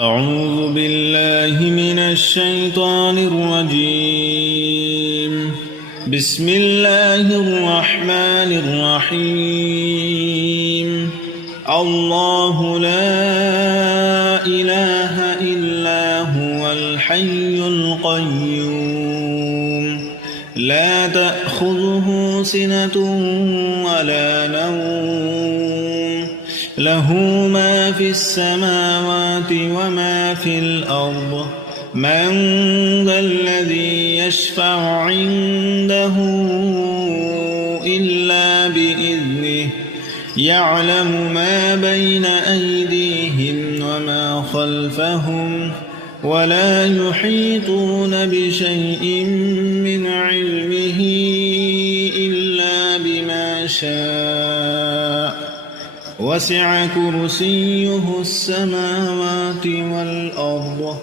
أعوذ بالله من الشيطان الرجيم. بسم الله الرحمن الرحيم. الله لا إله إلا هو الحي القيوم لا تأخذه سنة ولا نوم له ما في السماوات وما في الأرض من ذا الذي يشفع عنده إلا بإذنه يعلم ما بين أيديهم وما خلفهم ولا يحيطون بشيء من علمه إلا بما شاء وسع كرسيه السماوات والأرض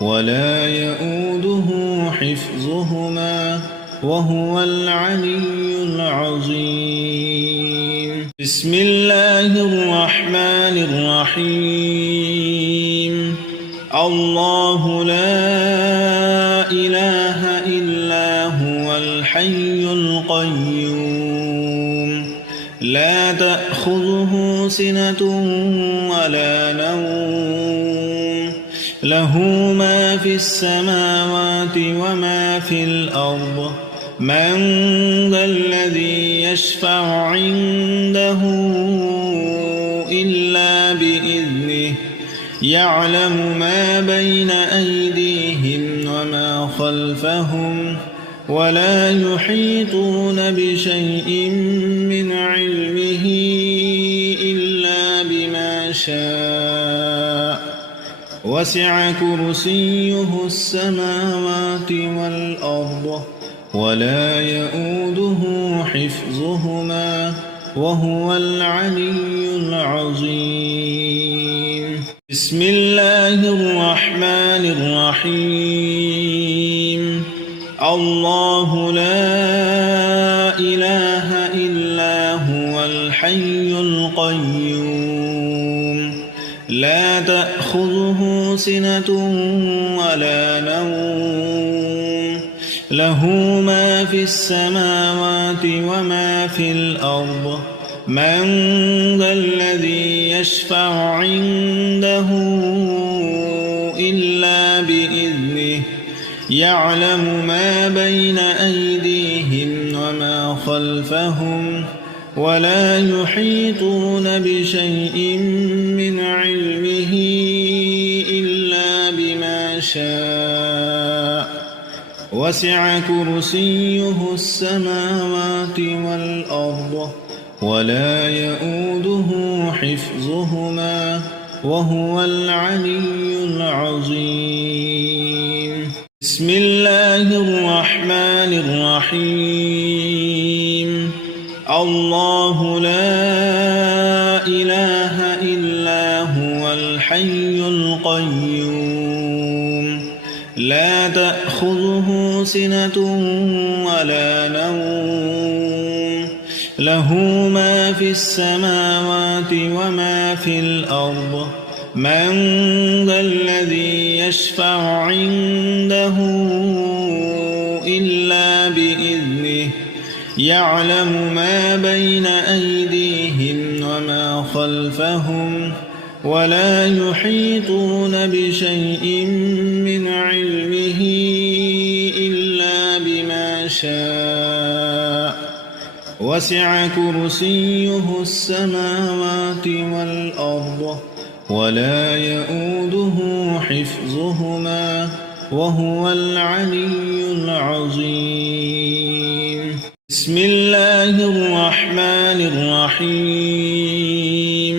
ولا يؤوده حفظهما وهو العلي العظيم. بسم الله الرحمن الرحيم. الله لا إله إلا هو الحي القيوم لا تأخذه سنة ولا نوم له ما في السماوات وما في الأرض من ذا الذي يشفع عنده إلا بإذنه يعلم ما بين أيديهم وما خلفهم ولا يحيطون بشيء من علمه إلا بما شاء وسع كرسيه السماوات والأرض ولا يؤوده حفظهما وهو العلي العظيم. بسم الله الرحمن الرحيم. الله لا إله إلا هو الحي القيوم لا تأخذه سنة ولا نوم له ما في السماوات وما في الأرض من ذا الذي يشفع عنده إلا بإذنه يعلم ما بين أيديهم وما خلفهم ولا يحيطون بشيء من علمه إلا بما شاء وسع كرسيه السماوات والأرض ولا يؤوده حفظهما وهو العلي العظيم. بسم الله الرحمن الرحيم. الله لا إله إلا هو الحي القيوم لا تأخذه سنة ولا نوم له ما في السماوات وما في الأرض من ذا الذي يشفع عنده إلا بإذنه يعلم ما بين أيديهم وما خلفهم ولا يحيطون بشيء من علمه إلا بما شاء وسع كرسيه السماوات والأرض ولا يؤوده حفظهما وهو العلي العظيم. بسم الله الرحمن الرحيم.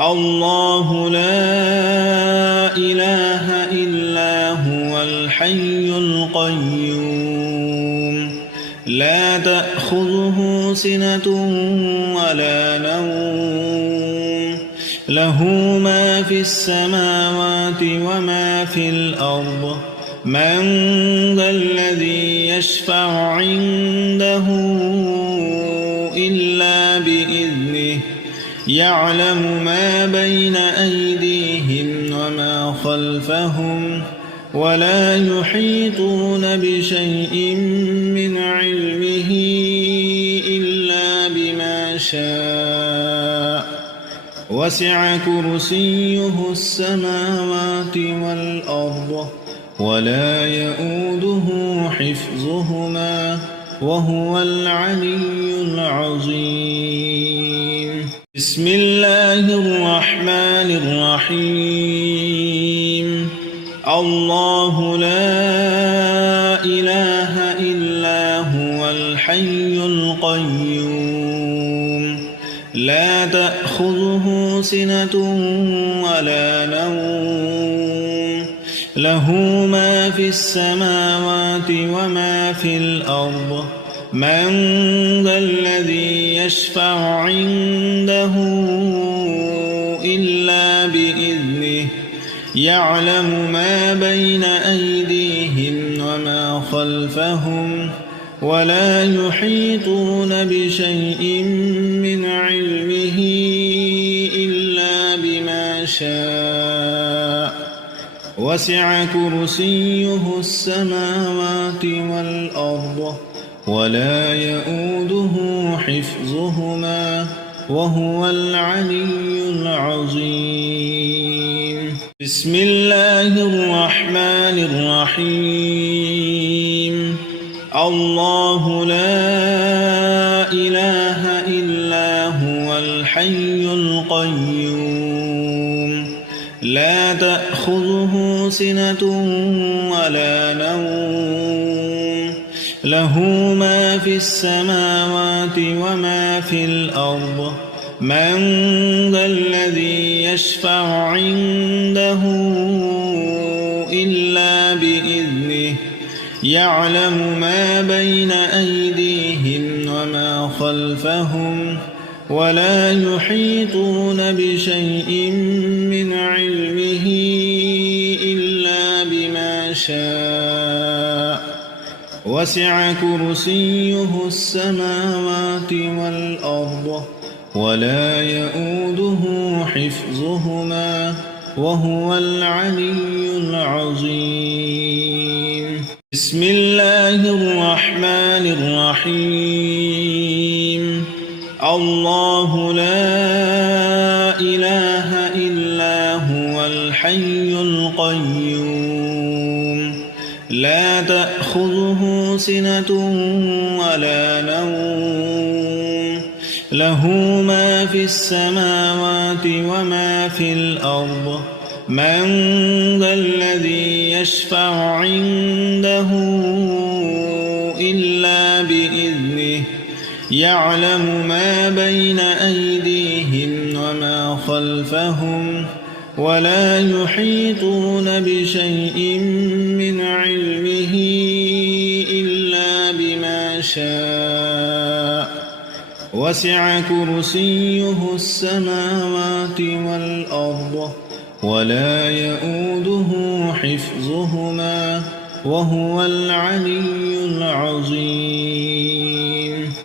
الله لا إله إلا هو الحي القيوم لا تأخذه سنة ولا نوم له ما في السماوات وما في الأرض من ذا الذي يشفع عنده إلا بإذنه يعلم ما بين أيديهم وما خلفهم ولا يحيطون بشيء من علمه إلا بما شاء وسع كرسيه السماوات والأرض ولا يؤوده حفظهما وهو العلي العظيم بسم الله الرحمن الرحيم الله لا إله إلا هو الحي القيوم لا تأخذه سنة ولا نوم له ما في السماوات وما في الأرض من ذا الذي يشفع عنده إلا بإذنه يعلم ما بين أيديهم وما خلفهم ولا يحيطون بشيء من علمه إلا بما شاء وسع كرسيه السماوات والأرض ولا يؤوده حفظهما وهو العلي العظيم بسم الله الرحمن الرحيم الله لا إله إلا هو الحي القيوم لا تأخذه سنة ولا نوم له ما في السماوات وما في الأرض من ذا الذي يشفع عنده إلا بإذنه يعلم ما بين أيديهم وما خلفهم ولا يحيطون بشيء من علمه إلا بما شاء وسع كرسيه السماوات والأرض ولا يؤوده حفظهما وهو العلي العظيم بسم الله الرحمن الرحيم الله لا إله إلا هو الحي القيوم لا تأخذه سنة ولا نوم له ما في السماوات وما في الأرض من ذا الذي يشفع عنده إلا بإذنه يعلم ما بين أيديهم وما خلفهم ولا يحيطون بشيء من علمه إلا بما شاء وسع كرسيه السماوات والأرض ولا يؤوده حفظهما وهو العلي العظيم